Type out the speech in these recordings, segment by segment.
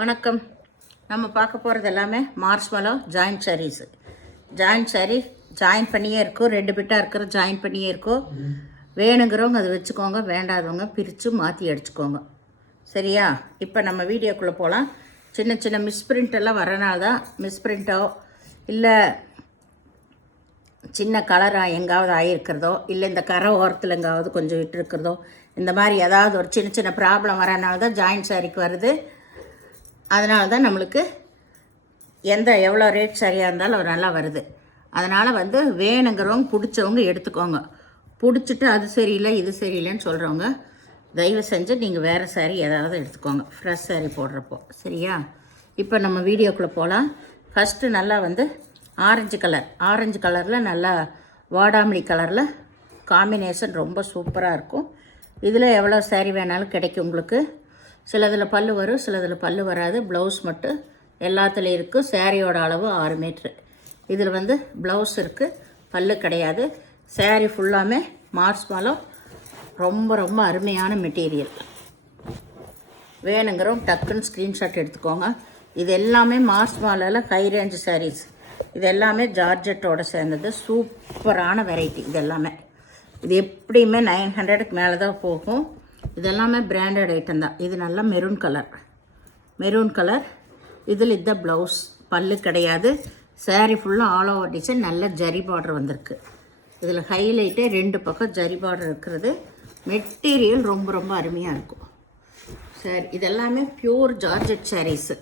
வணக்கம். நம்ம பார்க்க போகிறது எல்லாமே marshmallow joint sarees. Joint saree join பண்ணியே இருக்கும், 2 பிட்டாக இருக்கிற ஜாயின் பண்ணியே இருக்கும். வேணுங்கிறவங்க அதை வச்சுக்கோங்க, வேண்டாதவங்க பிரித்து மாற்றி அடிச்சுக்கோங்க. சரியா? இப்போ நம்ம வீடியோக்குள்ளே போகலாம். சின்ன சின்ன மிஸ்பிரிண்ட் எல்லாம் வரனால தான், மிஸ்பிரிண்ட்டோ இல்லை சின்ன கலராக எங்காவது ஆகிருக்கிறதோ, இல்லை இந்த கரை ஓரத்தில் எங்காவது கொஞ்சம் விட்டு இருக்கிறதோ, இந்த மாதிரி ஏதாவது ஒரு சின்ன சின்ன ப்ராப்ளம் வரனால தான் ஜாயிண்ட் சாரீக்கு வருது. அதனால தான் நம்மளுக்கு எவ்வளோ ரேட் சரியாக இருந்தாலும் அவர் நல்லா வருது. அதனால் வேணுங்கிறவங்க பிடிச்சவங்க எடுத்துக்கோங்க. பிடிச்சிட்டு அது சரியில்லை இது சரியில்லைன்னு சொல்கிறவங்க தயவு செஞ்சு நீங்கள் வேறு சாரீ ஏதாவது எடுத்துக்கோங்க, ஃப்ரெஷ் சாரீ போடுறப்போ. சரியா? இப்போ நம்ம வீடியோக்குள்ளே போகலாம். ஃபஸ்ட்டு நல்லா ஆரஞ்சு கலரில் நல்லா வாடாமல்லி கலரில் காம்பினேஷன் ரொம்ப சூப்பராக இருக்கும். இதில் எவ்வளோ சாரீ வேணாலும் கிடைக்கும் உங்களுக்கு. சிலதில் பல்லு வரும், சிலதில் பல்லு வராது. ப்ளவுஸ் மட்டும் எல்லாத்துலேயும் இருக்குது. சாரியோட அளவு 6 மீட்ரு. இதில் ப்ளவுஸ் இருக்குது, பல்லு கிடையாது. சாரீ ஃபுல்லாமே மார்ஷ்மெலோ ரொம்ப ரொம்ப அருமையான மெட்டீரியல். வேணுங்கிறவங்க டக்குன்னு ஸ்க்ரீன்ஷாட் எடுத்துக்கோங்க. இது எல்லாமே மார்ஷ்மெலோவில் ஹை ரேஞ்ச் சாரீஸ். இது எல்லாமே ஜார்ஜெட்டோடு சேர்ந்தது. சூப்பரான வெரைட்டி. இது எல்லாமே இது எப்படியுமே 900க்கு மேலே தான் போகும். இதெல்லாமே பிராண்டட் ஐட்டம் தான். இது நல்லா மெரூன் கலர். இதில் இதுதான் ப்ளவுஸ், பல்லு கிடையாது. சாரீ ஃபுல்லாக ஆல் ஓவர் டிசைன், நல்ல ஜரி பார்டர் வந்திருக்கு. இதில் ஹைலைட்டே 2 பக்கம் ஜரி பார்டர் இருக்கிறது. மெட்டீரியல் ரொம்ப ரொம்ப அருமையாக இருக்கும். சாரி இதெல்லாமே பியூர் ஜார்ஜெட் சாரீஸு,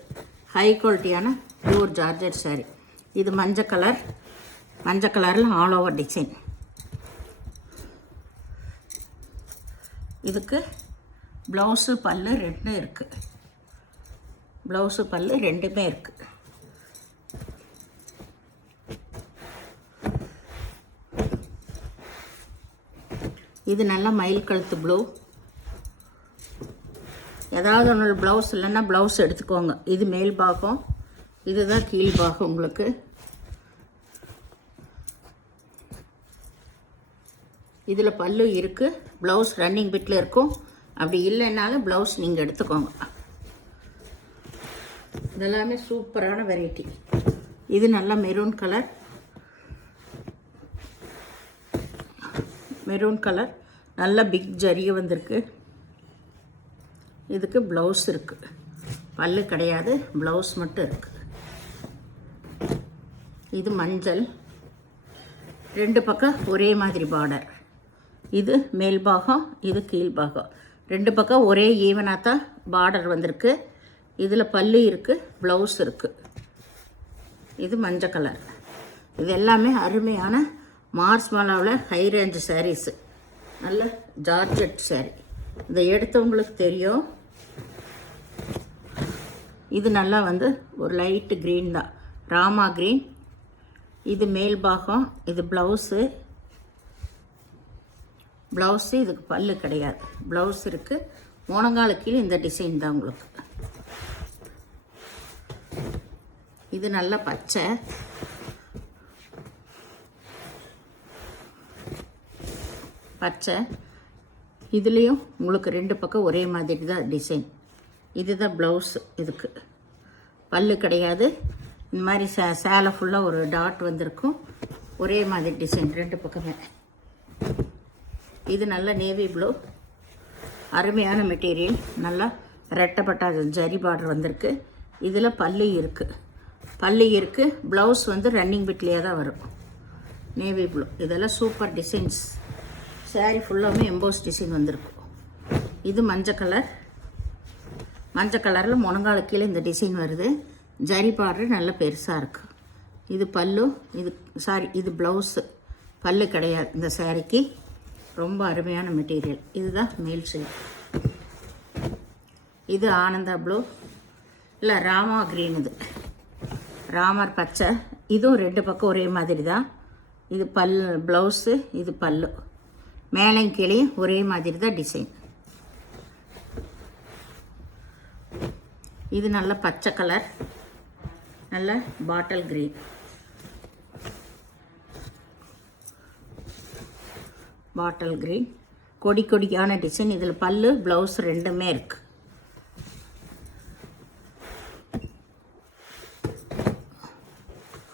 ஹை குவாலிட்டியான பியூர் ஜார்ஜெட் சாரீ. இது மஞ்சள் கலரில் ஆல் ஓவர் டிசைன். இதுக்கு ப்ளவுஸு பல்லு 2 இருக்குது. ப்ளவுஸு பல்லு 2மே இருக்குது. இது நல்லா மயில் கழுத்து ப்ளூ. ஏதாவது ஒன்று ப்ளவுஸ் இல்லைன்னா ப்ளவுஸ் எடுத்துக்கோங்க. இது மேல் பாகம், இதுதான் கீழ் பாகம். உங்களுக்கு இதில் பல்லு இருக்குது, ப்ளவுஸ் ரன்னிங் பிட்டில் இருக்கும். அப்படி இல்லைன்னாலும் ப்ளவுஸ் நீங்கள் எடுத்துக்கோங்க. இதெல்லாமே சூப்பரான வெரைட்டி. இது நல்லா மெரூன் கலர் நல்ல பிக் ஜரிகை வந்திருக்கு. இதுக்கு ப்ளவுஸ் இருக்குது, பல்லு கிடையாது, ப்ளவுஸ் மட்டும் இருக்குது. இது மஞ்சள், 2 பக்கம் ஒரே மாதிரி பார்டர். இது மேல் பாகம், இது கீழ் பாகம். 2 பக்கம் ஒரே ஈவனாக தான் பார்டர் வந்திருக்கு. இதில் பல்லு இருக்குது, ப்ளவுஸ் இருக்குது. இது மஞ்சள் கலர். இது எல்லாமே அருமையான மார்ஷ்மெலோவில் ஹை ரேஞ்ச் சாரீஸு, நல்ல ஜார்ஜெட் சாரீ. இதை எடுத்தவங்களுக்கு தெரியும். இது நல்லா ஒரு லைட்டு க்ரீன் தான், ராமா க்ரீன். இது மேல் பாகம், இது ப்ளவுஸு. இதுக்கு பல்லு கிடையாது, ப்ளவுஸ் இருக்குது. முழங்கால கீழே இந்த டிசைன் தான் உங்களுக்கு. இது நல்ல பச்சை. இதுலேயும் உங்களுக்கு 2 பக்கம் ஒரே மாதிரி தான் டிசைன். இதுதான் ப்ளவுஸு. இதுக்கு பல்லு கிடையாது. இந்த மாதிரி சேலை ஃபுல்லாக ஒரு டாட் வந்திருக்கும், ஒரே மாதிரி டிசைன் 2 பக்கமே. இது நல்ல நேவி ப்ளூ, அருமையான மெட்டீரியல். நல்லா ரெட்டப்பட்ட ஜரி பார்டர் வந்திருக்கு. இதில் பல்லு இருக்குது, ப்ளவுஸ் ரன்னிங் பிட்லேயே தான் வரும். Navy blue. இதெல்லாம் சூப்பர் டிசைன்ஸ். சாரீ ஃபுல்லாமே எம்போஸ் டிசைன் வந்திருக்கும். இது மஞ்சள் கலரில் முழங்கால கீழே இந்த டிசைன் வருது. ஜரி பார்டர் நல்ல பெருசாக இருக்குது. இது பல்லு, இது ப்ளவுஸு, பல்லு கிடையாது இந்த சாரீக்கு. ரொம்ப அருமையான மெட்டீரியல். இதுதான் மேல் சைடு. இது ஆனந்தா ப்ளூ, இல்லை ராமா க்ரீன். இது ராமர் பச்சை. இதுவும் 2 பக்கம் ஒரே மாதிரி தான். இது ப்ளவுஸு, இது பல்லு. மேலையும் கீழேயும் ஒரே மாதிரி தான் டிசைன். இது நல்ல பச்சை கலர், நல்ல பாட்டில் க்ரீன். கொடியான டிசைன். இதில் பல்லு ப்ளவுஸ் 2மே இருக்குது.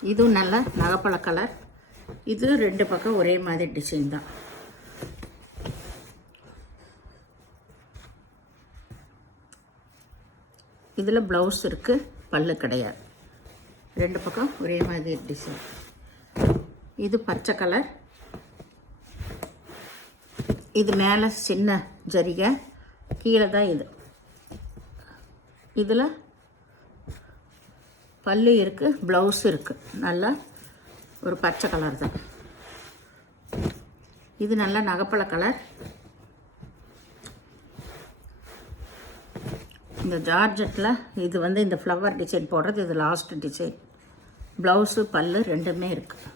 இதுவும் நல்ல நகைப்பழ கலர். இது 2 பக்கம் ஒரே மாதிரி டிசைன் தான். இதில் ப்ளவுஸ் இருக்குது, பல்லு கிடையாது. 2 பக்கம் ஒரே மாதிரி டிசைன். இது பச்சை கலர். இது மேலே சின்ன ஜரிகை, கீழே தான் இது. இதில் பல்லு இருக்குது, ப்ளவுஸ் இருக்குது. நல்லா ஒரு பச்சை கலர் தான். இது நல்ல நகைப்பழ கலர். இந்த ஜார்ஜெட்டில் இது வந்து இந்த ஃப்ளவர் டிசைன் போடுறது, இது லாஸ்ட் டிசைன். ப்ளவுஸு பல்லு ரெண்டுமே இருக்குது.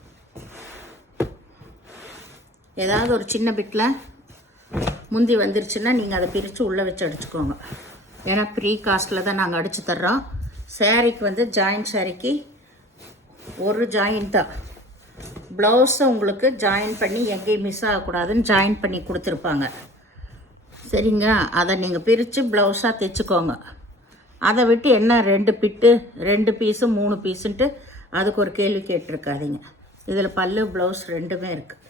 ஏதாவது ஒரு சின்ன பிட்டில் முந்தி வந்துருச்சுன்னா நீங்கள் அதை பிரித்து உள்ளே வச்சு அடிச்சுக்கோங்க. ஏன்னா ப்ரீ காஸ்ட்டில் தான் நாங்கள் அடித்து தர்றோம். சாரீக்கு வந்து ஜாயின்ட் சாரீக்கு ஒரு ஜாயின் தான். ப்ளவுஸை உங்களுக்கு ஜாயின் பண்ணி எங்கேயும் மிஸ் ஆகக்கூடாதுன்னு ஜாயின் பண்ணி கொடுத்துருப்பாங்க. சரிங்க, அதை நீங்கள் பிரித்து ப்ளவுஸாக தைச்சிக்கோங்க. அதை விட்டு என்ன 2 பிட்டு 2 பீஸு 3 பீஸுன்ட்டு அதுக்கு ஒரு கேள்வி கேட்டிருக்காதீங்க. இதில் பல்லு ப்ளவுஸ் ரெண்டுமே இருக்குது.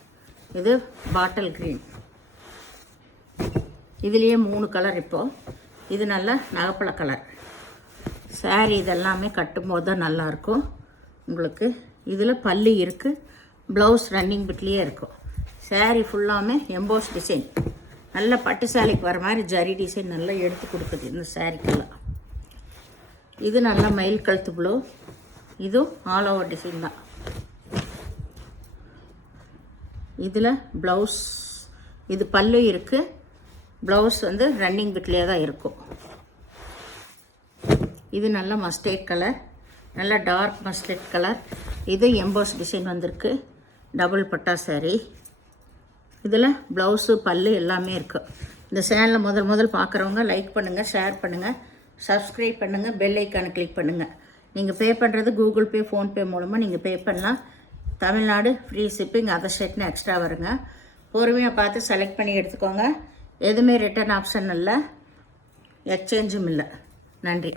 இது பாட்டில் க்ரீன். இதுலேயே 3 கலர். இப்போது இது நல்ல நகைப்பழ கலர். சாரீ இதெல்லாமே கட்டும்போது தான் நல்லாயிருக்கும் உங்களுக்கு. இதில் பல்லு இருக்குது, ப்ளவுஸ் ரன்னிங் பிட்லேயே இருக்கும். சாரீ ஃபுல்லாமே எம்போஸ் டிசைன். நல்ல பட்டு சாரிக்கு வர மாதிரி ஜரி டிசைன் நல்லா எடுத்து கொடுக்குது இந்த சாரீக்கெல்லாம். இது நல்ல மயில் கழுத்து ப்ளூ. இதுவும் ஆல் ஓவர் டிசைன் தான். இதில் ப்ளவுஸ், இது பல்லு இருக்குது, ப்ளவுஸ் வந்து ரன்னிங் பிட்லேயே தான் இருக்கும். இது நல்ல மஸ்டர்ட் கலர், நல்ல டார்க் மஸ்டர்ட் கலர். இது எம்போஸ் டிசைன் வந்திருக்கு, டபுள் பட்டா சாரீ. இதில் ப்ளவுஸு பல்லு எல்லாமே இருக்குது. இந்த சேனலில் முதல் பார்க்குறவங்க லைக் பண்ணுங்கள், ஷேர் பண்ணுங்கள், சப்ஸ்கிரைப் பண்ணுங்கள், பெல் ஐக்கானை கிளிக் பண்ணுங்கள். நீங்கள் பே பண்ணுறது கூகுள் பே, ஃபோன்பே மூலமாக நீங்கள் பே பண்ணலாம். தமிழ்நாடு ஃப்ரீ ஷிப்பிங், அதர் ஸ்டேட்னு எக்ஸ்ட்ரா வருங்க. பொறுமையாக பார்த்து செலக்ட் பண்ணி எடுத்துக்கோங்க. எதுவுமே ரிட்டர்ன் ஆப்ஷன் இல்லை, எக்ஸ்சேஞ்சும் இல்லை. நன்றி.